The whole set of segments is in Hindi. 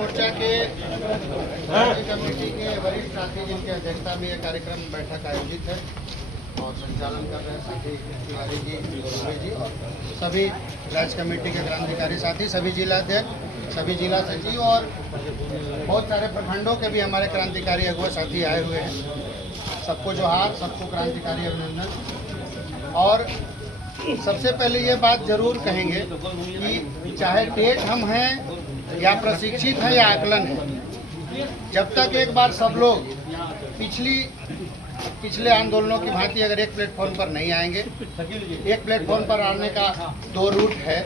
मोर्चा के राज्य कमेटी के वरिष्ठ साथी जिनकी अध्यक्षता में यह कार्यक्रम बैठक आयोजित है और संचालन कर रहे हैं साथी तिवारी जी, दुबे जी और सभी राज्य कमेटी के क्रांतिकारी साथी, सभी जिलाध्यक्ष, सभी जिला सचिव और बहुत सारे प्रखंडों के भी हमारे क्रांतिकारी अगुआ साथी आए हुए हैं। सबको जोहार, सबको क्रांतिकारी अभिनंदन। और सबसे पहले ये बात जरूर कहेंगे कि चाहे टेट हम हैं या प्रशिक्षित हैं या आकलन है, जब तक एक बार सब लोग पिछले आंदोलनों की भांति अगर एक प्लेटफॉर्म पर नहीं आएंगे, एक प्लेटफॉर्म पर आने का दो रूट है।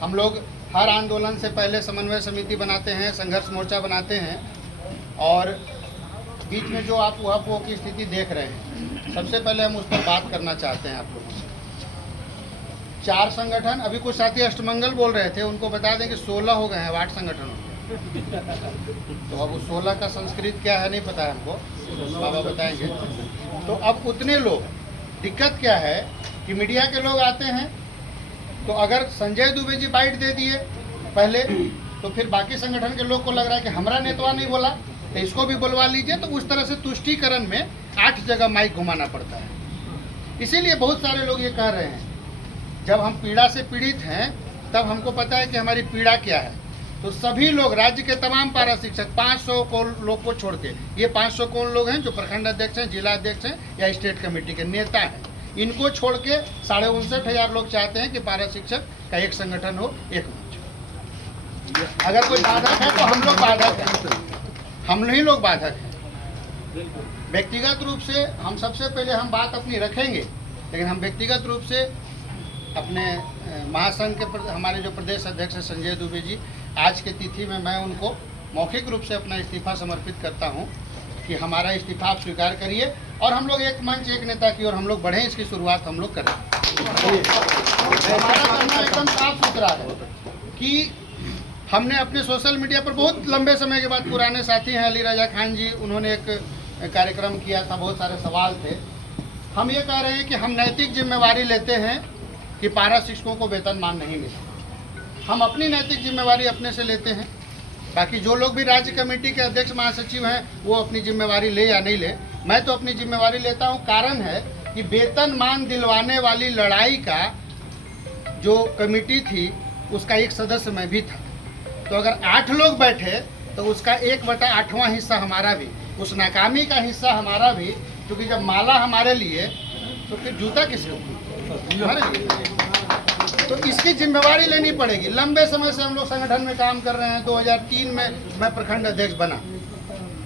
हम लोग हर आंदोलन से पहले समन्वय समिति बनाते हैं, संघर्ष मोर्चा बनाते हैं और बीच में जो आप उहापोह की स्थिति देख रहे हैं, सबसे पहले हम उस पर बात करना चाहते हैं आप लोगों से। 4 संगठन, अभी कुछ साथी अष्टमंगल बोल रहे थे, उनको बता दें कि 16 हो गए हैं वार्ड संगठनों के। तो अब उस 16 का संस्कृत क्या है नहीं पता है हमको, बाबा बताएंगे। तो अब उतने लोग, दिक्कत क्या है कि मीडिया के लोग आते हैं तो अगर संजय दुबे जी बाइट दे दिए पहले तो फिर बाकी संगठन के लोग को लग रहा है कि हमारा नेतवा नहीं बोला तो इसको भी बुलवा लीजिए। तो उस तरह से तुष्टीकरण में 8 जगह माइक घुमाना पड़ता है। इसीलिए बहुत सारे लोग ये कह रहे हैं, जब हम पीड़ा से पीड़ित हैं तब हमको पता है कि हमारी पीड़ा क्या है। तो सभी लोग, राज्य के तमाम पारा शिक्षक 500 को लोग को छोड़ के, ये 500 कौन लोग हैं जो प्रखंड अध्यक्ष हैं, जिला अध्यक्ष हैं या स्टेट कमेटी के नेता हैं, इनको छोड़ के 59,500 लोग चाहते हैं कि पारा शिक्षक का एक संगठन हो, एक मंच। अगर कोई बाधक है तो हम लोग बाधक हैं, हम नहीं लोग बाधक हैं। व्यक्तिगत रूप से हम सबसे पहले हम बात अपनी रखेंगे, लेकिन हम व्यक्तिगत रूप से अपने महासंघ के हमारे जो प्रदेश अध्यक्ष हैं संजय दुबे जी, आज के तिथि में मैं उनको मौखिक रूप से अपना इस्तीफा समर्पित करता हूं कि हमारा इस्तीफा आप स्वीकार करिए और हम लोग एक मंच, एक नेता की ओर हम लोग बढ़ें। इसकी शुरुआत हम लोग करें। हमारा कहना एकदम साफ सुथरा है कि हमने अपने सोशल मीडिया पर बहुत लंबे समय के बाद, पुराने साथी हैं अली राजा खान जी, उन्होंने एक कार्यक्रम किया था, बहुत सारे सवाल थे। हम ये कह रहे हैं कि हम नैतिक जिम्मेवारी लेते हैं कि पारा शिक्षकों को वेतनमान नहीं मिला। हम अपनी नैतिक जिम्मेवारी अपने से लेते हैं। बाकी जो लोग भी राज्य कमेटी के अध्यक्ष महासचिव हैं वो अपनी जिम्मेवारी ले या नहीं ले, मैं तो अपनी जिम्मेवारी लेता हूं। कारण है कि वेतनमान दिलवाने वाली लड़ाई का जो कमेटी थी उसका एक सदस्य मैं भी था। तो अगर 8 लोग बैठे तो उसका 1/8वां हिस्सा हमारा भी, उस नाकामी का हिस्सा हमारा भी, क्योंकि जब माला हमारे लिए तो फिर जूता किसको, हमारे लिए। तो इसकी जिम्मेवारी लेनी पड़ेगी। लंबे समय से हम लोग संगठन में काम कर रहे हैं। 2003 में मैं प्रखंड अध्यक्ष बना।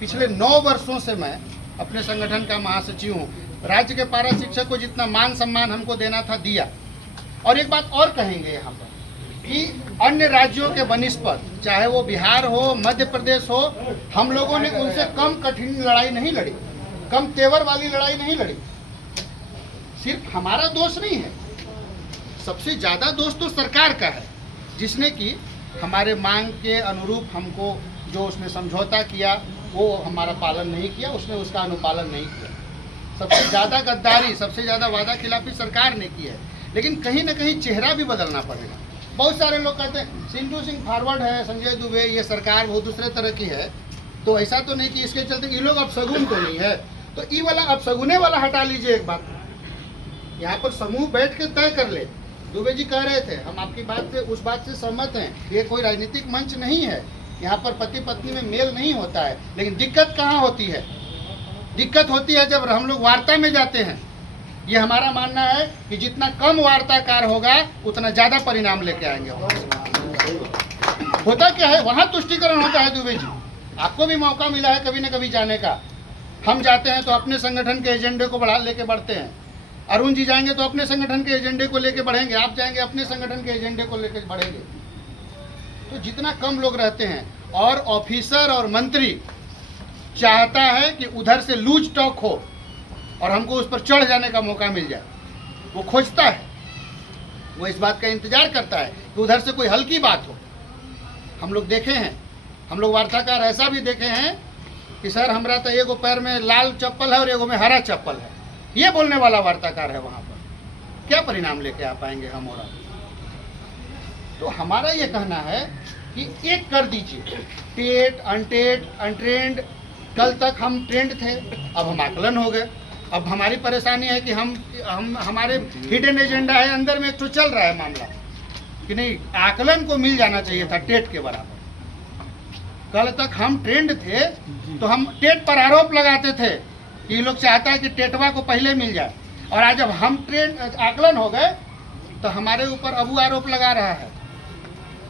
पिछले 9 वर्षों से मैं अपने संगठन का महासचिव हूँ। राज्य के पारा शिक्षक को जितना मान सम्मान हमको देना था दिया। और एक बात और कहेंगे यहाँ पर कि अन्य राज्यों के बनिस्पत, चाहे वो बिहार हो, मध्य प्रदेश हो, हम लोगों ने उनसे कम कठिन लड़ाई नहीं लड़ी, कम तेवर वाली लड़ाई नहीं लड़ी। सिर्फ हमारा दोष नहीं है, सबसे ज़्यादा दोष तो सरकार का है, जिसने कि हमारे मांग के अनुरूप हमको जो उसने समझौता किया वो हमारा पालन नहीं किया, उसने उसका अनुपालन नहीं किया। सबसे ज़्यादा गद्दारी, सबसे ज़्यादा वादा खिलाफी सरकार ने की है। लेकिन कहीं ना कहीं चेहरा भी बदलना पड़ेगा। बहुत सारे लोग कहते हैं सिंधु सिंह फॉरवर्ड है, संजय दुबे, ये सरकार बहुत दूसरे तरह की है, तो ऐसा तो नहीं कि इसके चलते ये लोग अपशगुन तो नहीं है। तो ये वाला अपशगुने वाला हटा लीजिए। एक बात यहाँ पर समूह बैठ के तय कर ले। दुबे जी कह रहे थे, हम आपकी बात से, उस बात से सहमत हैं। ये कोई राजनीतिक मंच नहीं है, यहाँ पर पति पत्नी में मेल नहीं होता है। लेकिन दिक्कत कहाँ होती है? दिक्कत होती है जब हम लोग वार्ता में जाते हैं। ये हमारा मानना है कि जितना कम वार्ताकार होगा उतना ज़्यादा परिणाम लेके आएंगे। होता क्या है, वहाँ तुष्टीकरण होता है। दुबे जी, आपको भी मौका मिला है कभी न कभी जाने का। हम जाते हैं तो अपने संगठन के एजेंडे को लेके बढ़ते हैं। अरुण जी जाएंगे तो अपने संगठन के एजेंडे को लेके बढ़ेंगे, आप जाएंगे अपने संगठन के एजेंडे को लेके बढ़ेंगे। तो जितना कम लोग रहते हैं और ऑफिसर और मंत्री चाहता है कि उधर से लूज टॉक हो और हमको उस पर चढ़ जाने का मौका मिल जाए, वो खोजता है, वो इस बात का इंतजार करता है कि उधर से कोई हल्की बात हो। हम लोग देखे हैं, हम लोग वार्ताकार ऐसा भी देखे हैं कि सर हमारा तो एगो पैर में लाल चप्पल है और एगो में हरा चप्पल है, ये बोलने वाला वार्ताकार है। वहाँ पर क्या परिणाम लेके आ पाएंगे हम और आप? तो हमारा ये कहना है कि एक कर दीजिए, टेट, अनटेट, अनट्रेंड। कल तक हम ट्रेंड थे, अब हम आकलन हो गए। अब हमारी परेशानी है कि हम हमारे हिडन एजेंडा है, अंदर में एक तो चल रहा है मामला कि नहीं, आकलन को मिल जाना चाहिए था टेट के बराबर। कल तक हम ट्रेंड थे तो हम टेट पर आरोप लगाते थे कि ये लोग चाहता है कि टेटवा को पहले मिल जाए, और आज जब हम ट्रेंड आकलन हो गए तो हमारे ऊपर अब आरोप लगा रहा है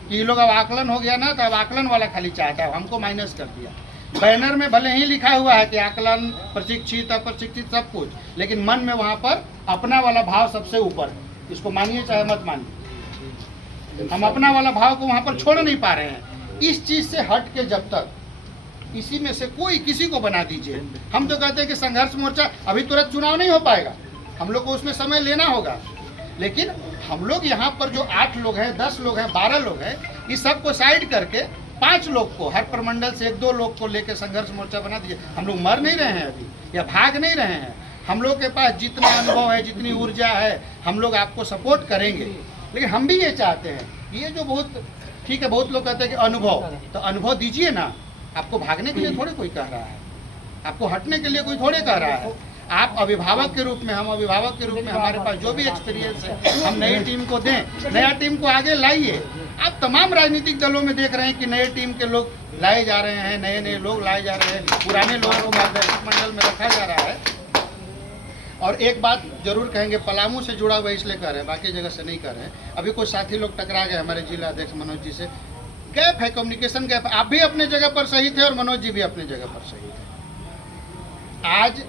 कि ये लोग अब आकलन हो गया ना, तो अब आकलन वाला खाली चाहता है, हमको माइनस कर दिया। बैनर में भले ही लिखा हुआ है कि आकलन, प्रशिक्षित, अप्रशिक्षित, सब कुछ, लेकिन मन में वहाँ पर अपना वाला भाव सबसे ऊपर है। इसको मानिए चाहे मत मानिए, हम अपना वाला भाव को वहाँ पर छोड़ नहीं पा रहे हैं। इस चीज़ से हट के जब तक इसी में से कोई किसी को बना दीजिए, हम तो कहते हैं कि संघर्ष मोर्चा अभी तुरंत चुनाव नहीं हो पाएगा, हम लोग को उसमें समय लेना होगा, लेकिन हम लोग यहाँ पर जो 8 लोग हैं, 10 लोग हैं, 12 लोग हैं, इस सबको साइड करके 5 लोग को, हर प्रमंडल से 1-2 लोग को लेकर संघर्ष मोर्चा बना दीजिए। हम लोग मर नहीं रहे हैं अभी या भाग नहीं रहे हैं, हम लोग के पास जितना अनुभव है, जितनी ऊर्जा है, हम लोग आपको सपोर्ट करेंगे। लेकिन हम भी ये चाहते हैं, ये जो बहुत ठीक है, बहुत लोग कहते हैं कि अनुभव, तो अनुभव दीजिए ना, आपको भागने के लिए थोड़े कोई कह रहा है, आपको हटने के लिए कोई थोड़े कह रहा है। आप अभिभावक के रूप में, हम अभिभावक के रूप में, हमारे पास जो भी एक्सपीरियंस है हम नई टीम को दें, नया टीम को आगे लाइए। आप तमाम राजनीतिक दलों में देख रहे हैं कि नए टीम के लोग लाए जा रहे हैं, नए नए लोग लाए जा रहे हैं, पुराने लोगों को मार्गदर्शक मंडल में रखा जा रहा है। और एक बात जरूर कहेंगे, पलामू से जुड़ा हुआ इसलिए कर रहे हैं, बाकी जगह से नहीं कर रहे हैं। अभी कुछ साथी लोग टकरा गए हमारे जिला अध्यक्ष मनोज जी से, गैप है, कम्युनिकेशन गैप। आप भी अपने जगह पर सही थे और मनोज जी भी अपनी जगह पर सही थे। आज